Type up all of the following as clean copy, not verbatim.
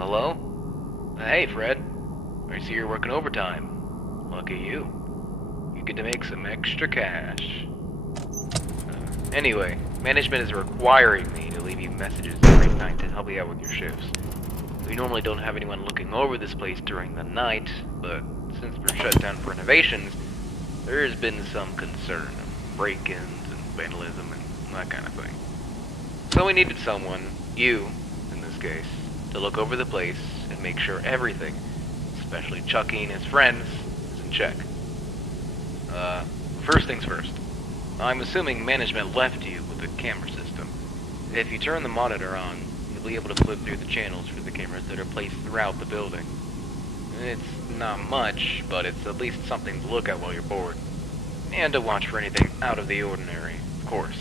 Hello? Hey, Fred. I see you're working overtime. Lucky you. You get to make some extra cash. Anyway, management is requiring me to leave you messages every night to help you out with your shifts. We normally don't have anyone looking over this place during the night, but since we're shut down for renovations, there has been some concern of break-ins and vandalism and that kind of thing. So we needed someone, you in this case, to look over the place and make sure everything, especially Chucky and his friends, is in check. First things first. I'm assuming management left you with the camera system. If you turn the monitor on, you'll be able to flip through the channels for the cameras that are placed throughout the building. It's not much, but it's at least something to look at while you're bored. And to watch for anything out of the ordinary, of course.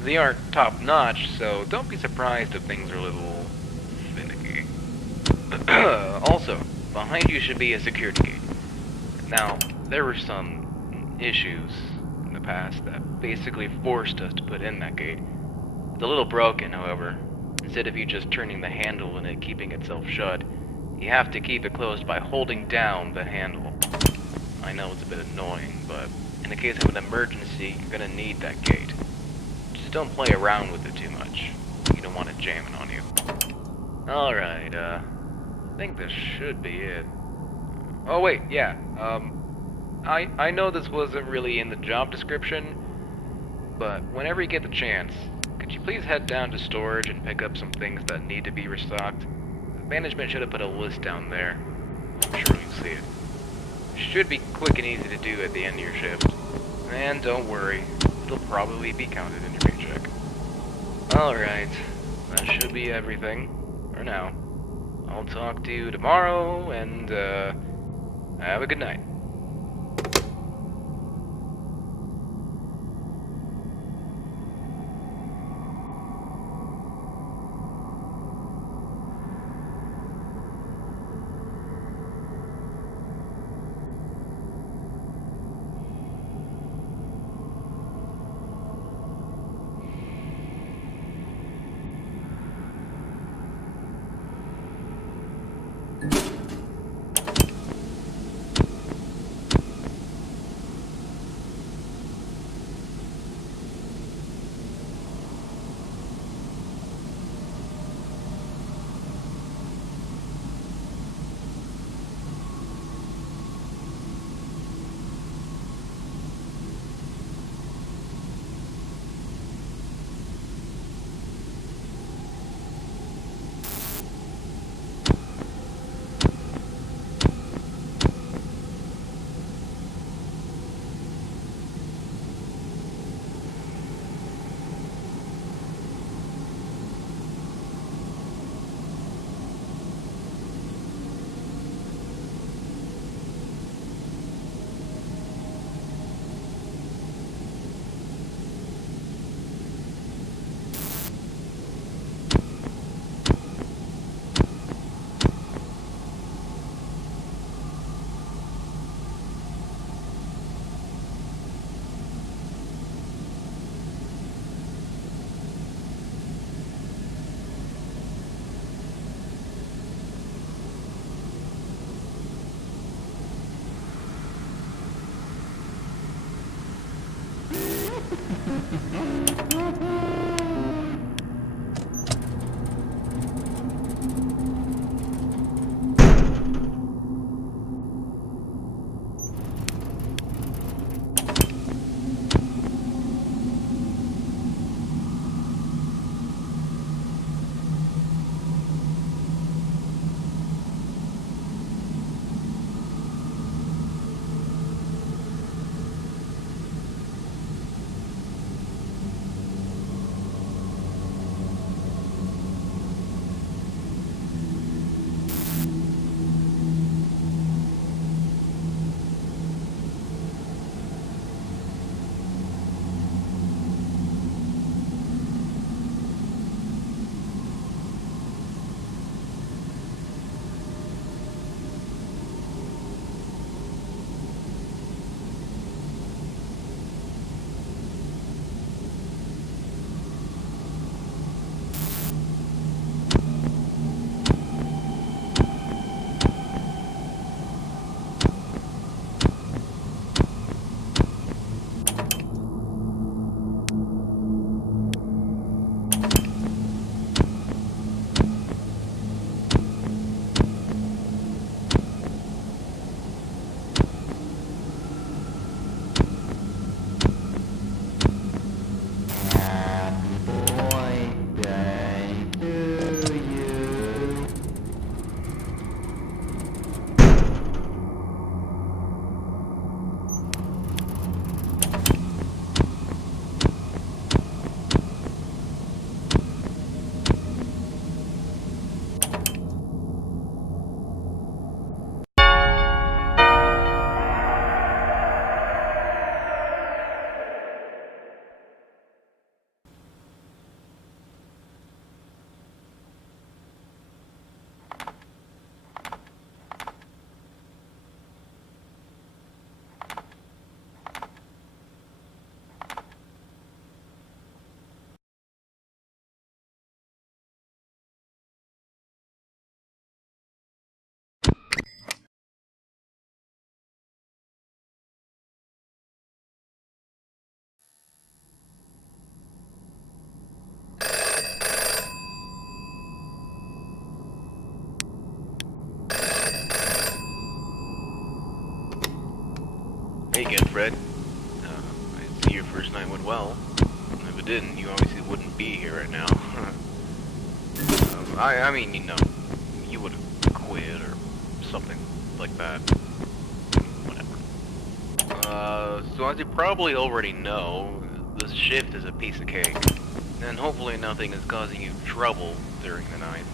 They aren't top-notch, so don't be surprised if things are a little finicky. Also, behind you should be a security gate. Now, there were some issues in the past that basically forced us to put in that gate. It's a little broken, however. Instead of you just turning the handle and it keeping itself shut, you have to keep it closed by holding down the handle. I know it's a bit annoying, but in the case of an emergency, you're gonna need that gate. Just don't play around with it too much. You don't want it jamming on you. Alright, I think this should be it. Oh wait, yeah, I know this wasn't really in the job description, but whenever you get the chance, could you please head down to storage and pick up some things that need to be restocked? Management should have put a list down there. I'm sure you'll see it. Should be quick and easy to do at the end of your shift. And don't worry, it'll probably be counted in your paycheck. Alright, that should be everything for now. I'll talk to you tomorrow, and have a good night. Fred. I see your first night went well. If it didn't, you obviously wouldn't be here right now. I mean, you know, you would have quit or something like that. Whatever. So as you probably already know, this shift is a piece of cake. And hopefully nothing is causing you trouble during the night.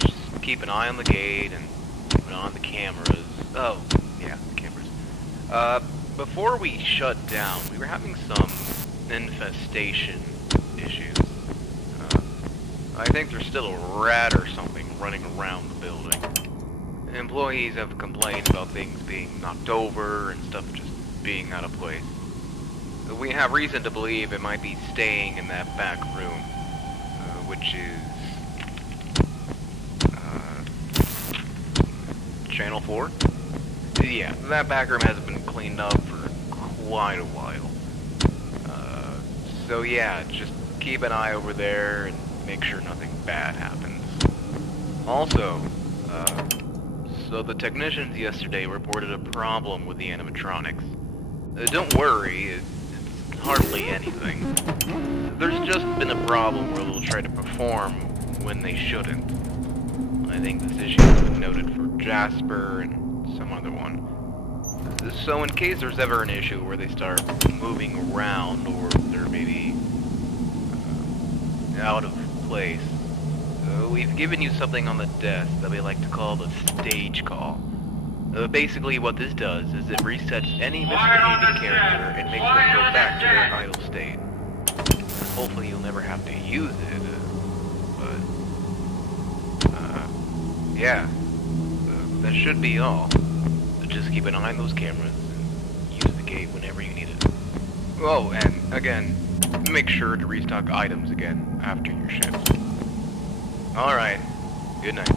Just keep an eye on the gate and keep an eye on the cameras. Oh, yeah, the cameras. Before we shut down, we were having some infestation issues. I think there's still a rat or something running around the building. Employees have complained about things being knocked over and stuff just being out of place. We have reason to believe it might be staying in that back room, which is Channel 4? Yeah, that back room hasn't been cleaned up for quite a while. So yeah, just keep an eye over there and make sure nothing bad happens. Also, so the technicians yesterday reported a problem with the animatronics. Don't worry, it's hardly anything. There's just been a problem where they'll try to perform when they shouldn't. I think this issue has been noted for Jasper and some other one. So in case there's ever an issue where they start moving around or they're maybe out of place, we've given you something on the desk that we like to call the stage call. Basically what this does is it resets any misbehaving character and makes them go back to their idle state. Hopefully you'll never have to use it, but yeah, that should be all. So just keep an eye on those cameras and use the gate whenever you need it. Oh, and again, make sure to restock items again after your shift. Alright, good night.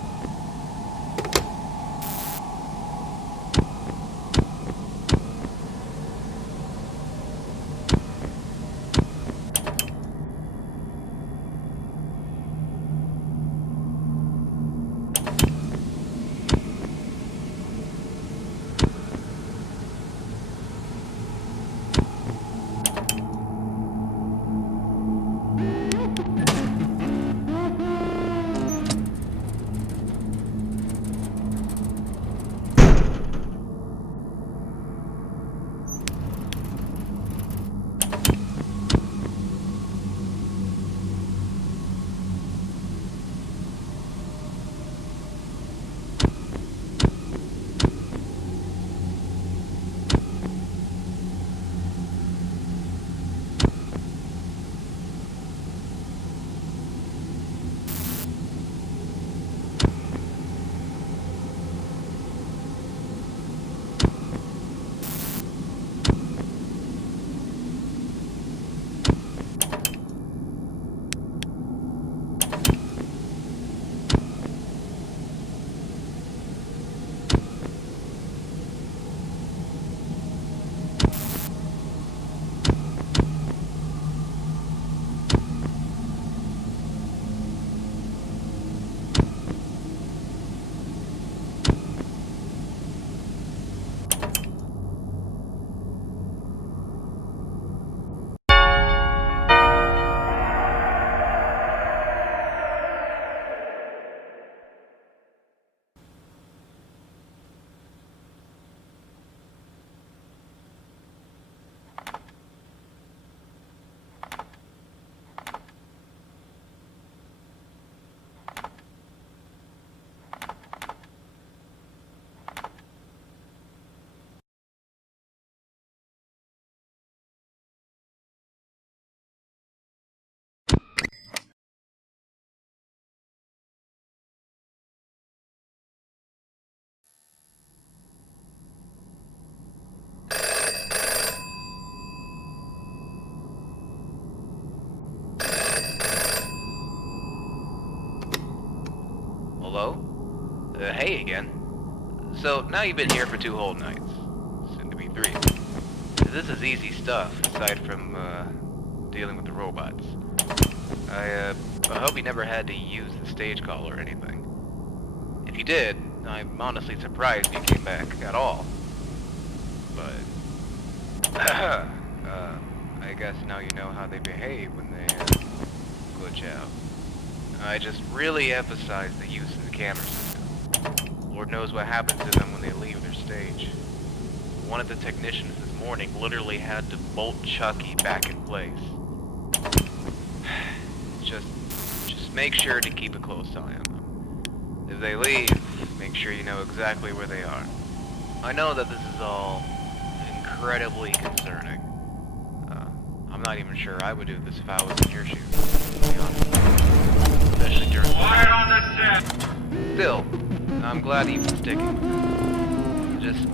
Hello? Hey again. So, now you've been here for 2 whole nights. Soon to be 3. This is easy stuff, aside from, dealing with the robots. I hope you never had to use the stage call or anything. If you did, I'm honestly surprised you came back at all. But I guess now you know how they behave when they glitch out. I just really emphasize the use of the camera system. Lord knows what happens to them when they leave their stage. One of the technicians this morning literally had to bolt Chucky back in place. Just make sure to keep a close eye on them. If they leave, make sure you know exactly where they are. I know that this is all incredibly concerning. I'm not even sure I would do this if I was in your shoes, to be honest. Especially during Quiet on the ship! Still, I'm glad you've been sticking. Just,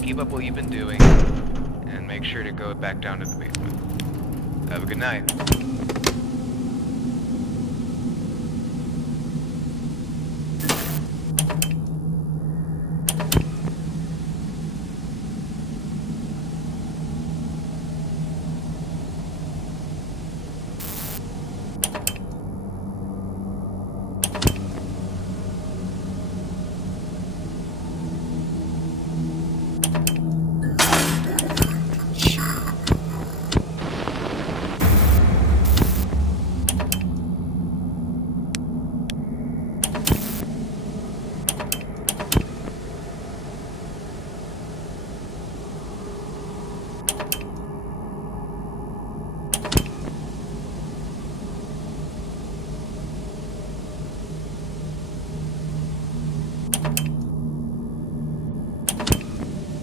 keep up what you've been doing, and make sure to go back down to the basement. Have a good night.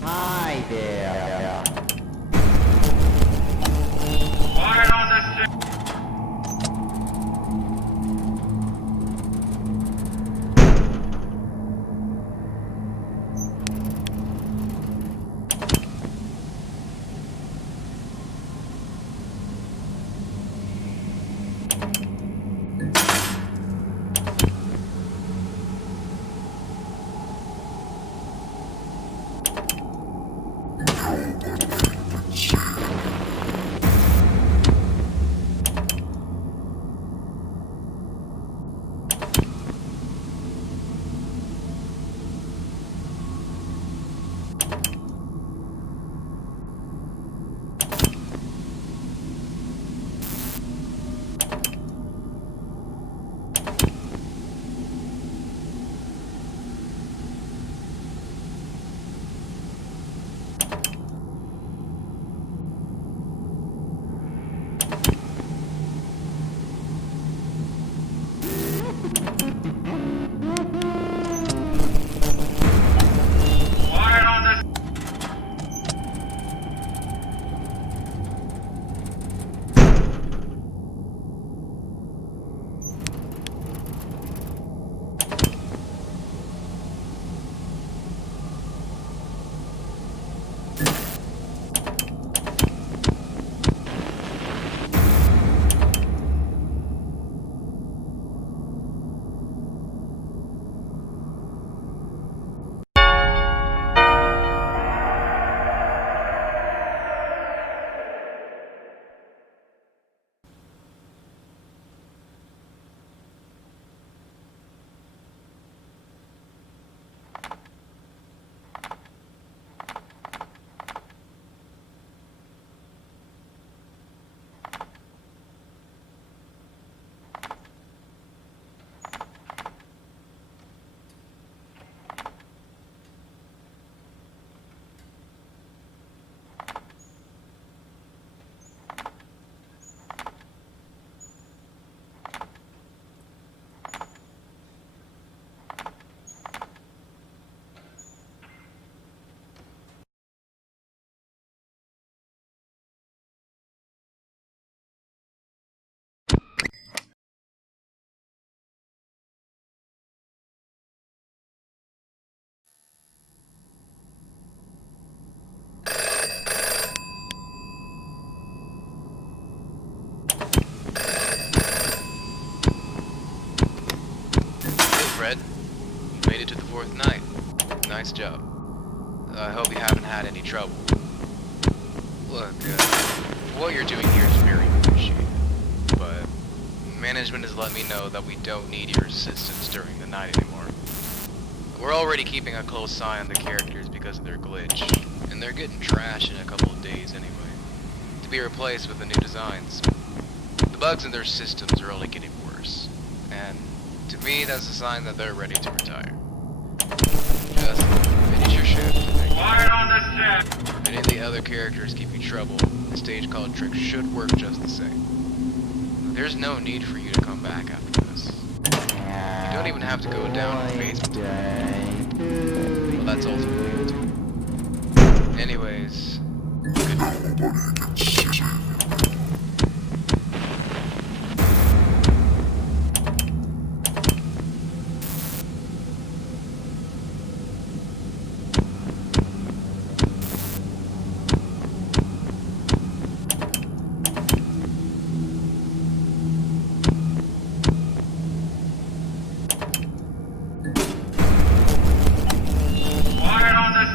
Hi there. Quiet on the ship! Quiet on the Fred, you made it to the 4th night. Nice job. I hope you haven't had any trouble. Look, what you're doing here is very appreciated, but management has let me know that we don't need your assistance during the night anymore. We're already keeping a close eye on the characters because of their glitch, and they're getting trashed in a couple of days anyway, to be replaced with the new designs. The bugs in their systems are only getting worse, and to me that's a sign that they're ready to retire. Just finish your shift, and Quiet on the set. if any of the other characters give you trouble, the stage called trick should work just the same. There's no need for you to come back after this. You don't even have to go down to the basement. Well, that's ultimately up to you. Anyways, good night. Quiet on the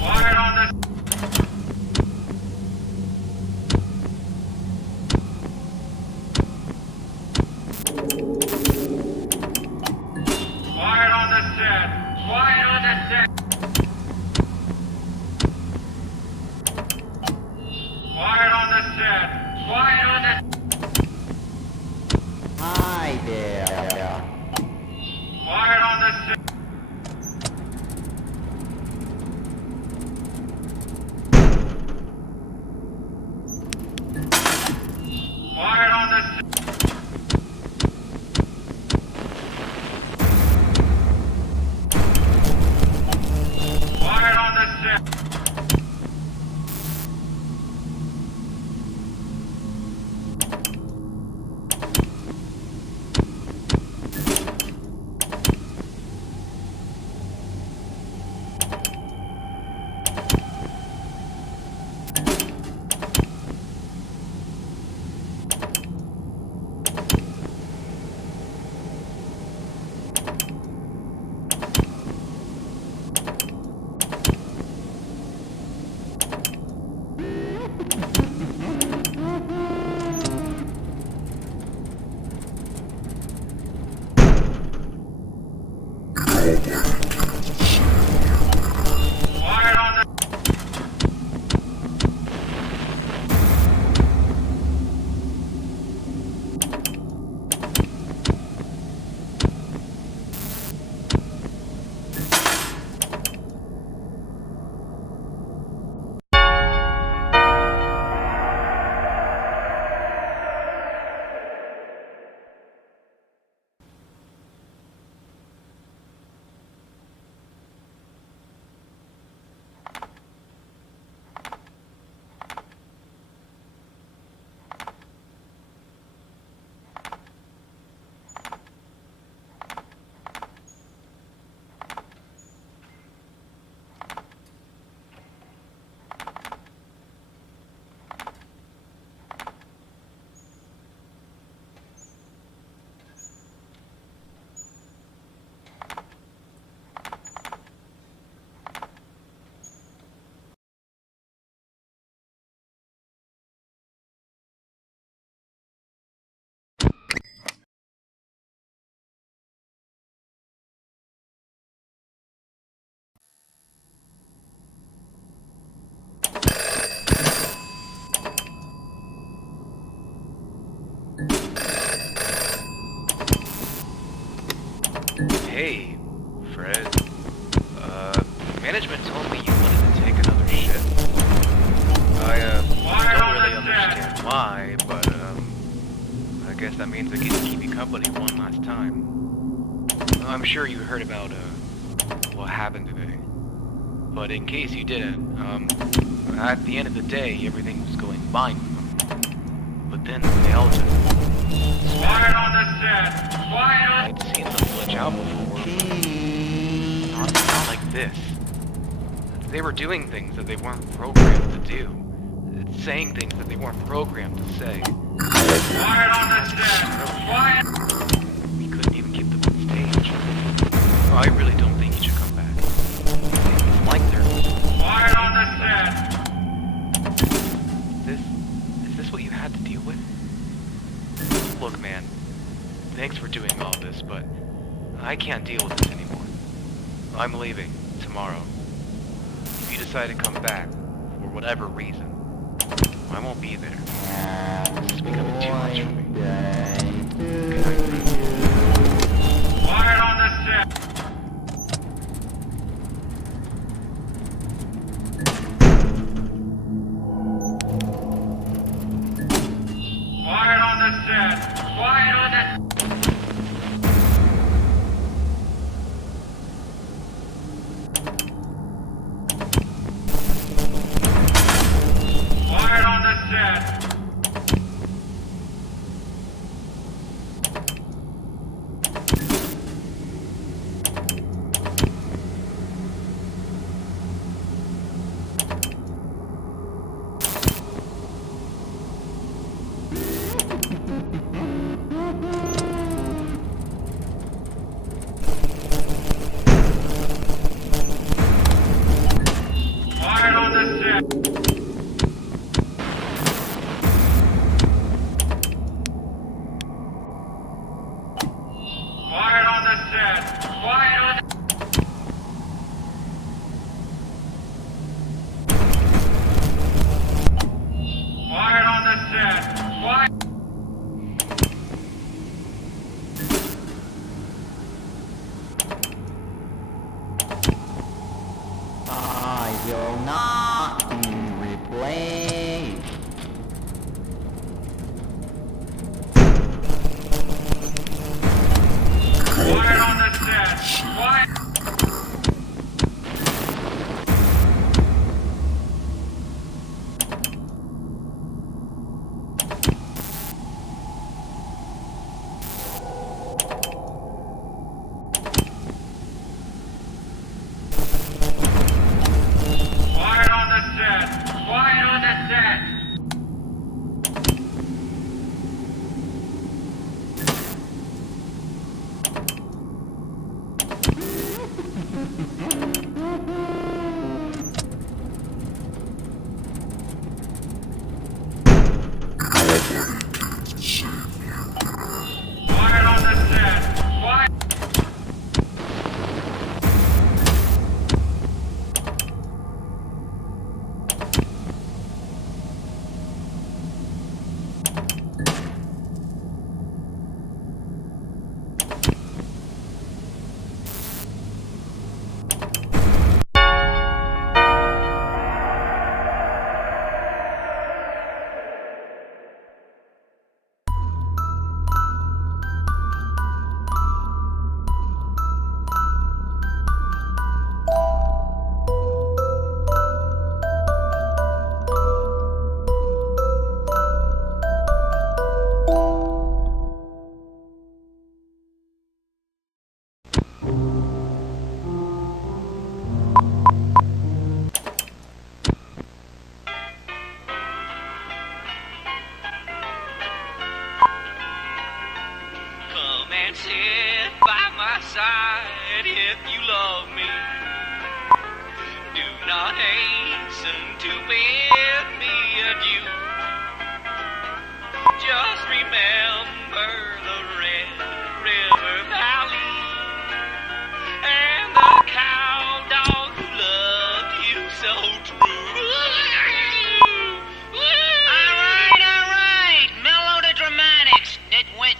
quiet on the Quiet on the set. Quiet on the set. Quiet on the set. Quiet on the Hi there. Quiet on the set. Quiet on the set. Quiet on the set. Quiet on the Hey, Fred. Management told me you wanted to take another shift. I don't really understand why, but I guess that means I get to keep you company one last time. I'm sure you heard about what happened today. But in case you didn't, at the end of the day, everything was going fine. but then they all just... Quiet on the set. Quiet on... I'd seen them glitch out before, but not like this. They were doing things that they weren't programmed to do. Saying things that they weren't programmed to say. Quiet on the set. Quiet. We couldn't even keep them on stage. I really don't think he should come back. It's like they're... Quiet on the set. Is this what you had to deal with? Look, man, thanks for doing all this, but I can't deal with this anymore. I'm leaving tomorrow. If you decide to come back, for whatever reason, I won't be there. This is becoming too much for me. Good night, friend. Quiet on the set. Quiet on the set. Quiet on the... Quiet on the set. Quiet on the set. Quiet on the set. Quiet on the... Quiet on the set. Quiet. I will not be replaced. Quiet on the set. Quiet. Quiet on the set. Quiet on the set. Quiet on the set. Quiet. Come and sit by my side if you love me. Do not hasten to bid me adieu. Just remember the Red River Valley and the cowdog who loved you so true. Alright, melodramatics, nitwit.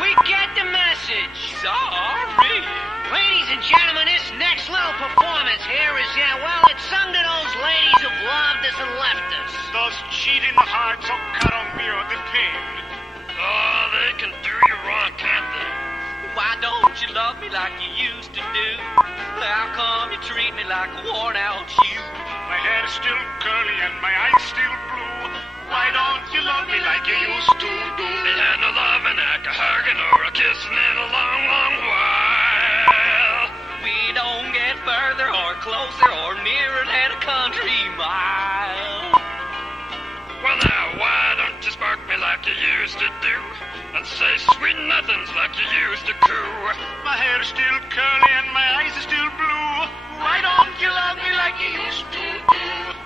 We get the message. Sorry. Ladies and gentlemen, this next little performance here is, well, it's sung to those ladies who've loved us and left us. Those cheating hearts, oh, caro mio, the pain. Oh, they can do you wrong, can't they? Why don't you love me like you used to do? How come you treat me like a worn-out shoe? My hair is still curly and my eyes still blue. Why don't you love me like you used to do? And a loving, like a hugging, or a kissing in a long, long while. We don't get further or closer or nearer than a country mile. Well now, why don't you spark me like you used to do? And say sweet nothings like you used to coo. My hair is still curly and my eyes are still blue. Why don't you love me like you used to do?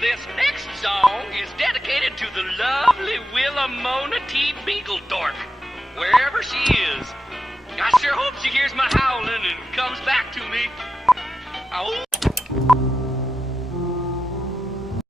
This next song is dedicated to the lovely Willamona T. Beagledorp, wherever she is. I sure hope she hears my howling and comes back to me. Oh.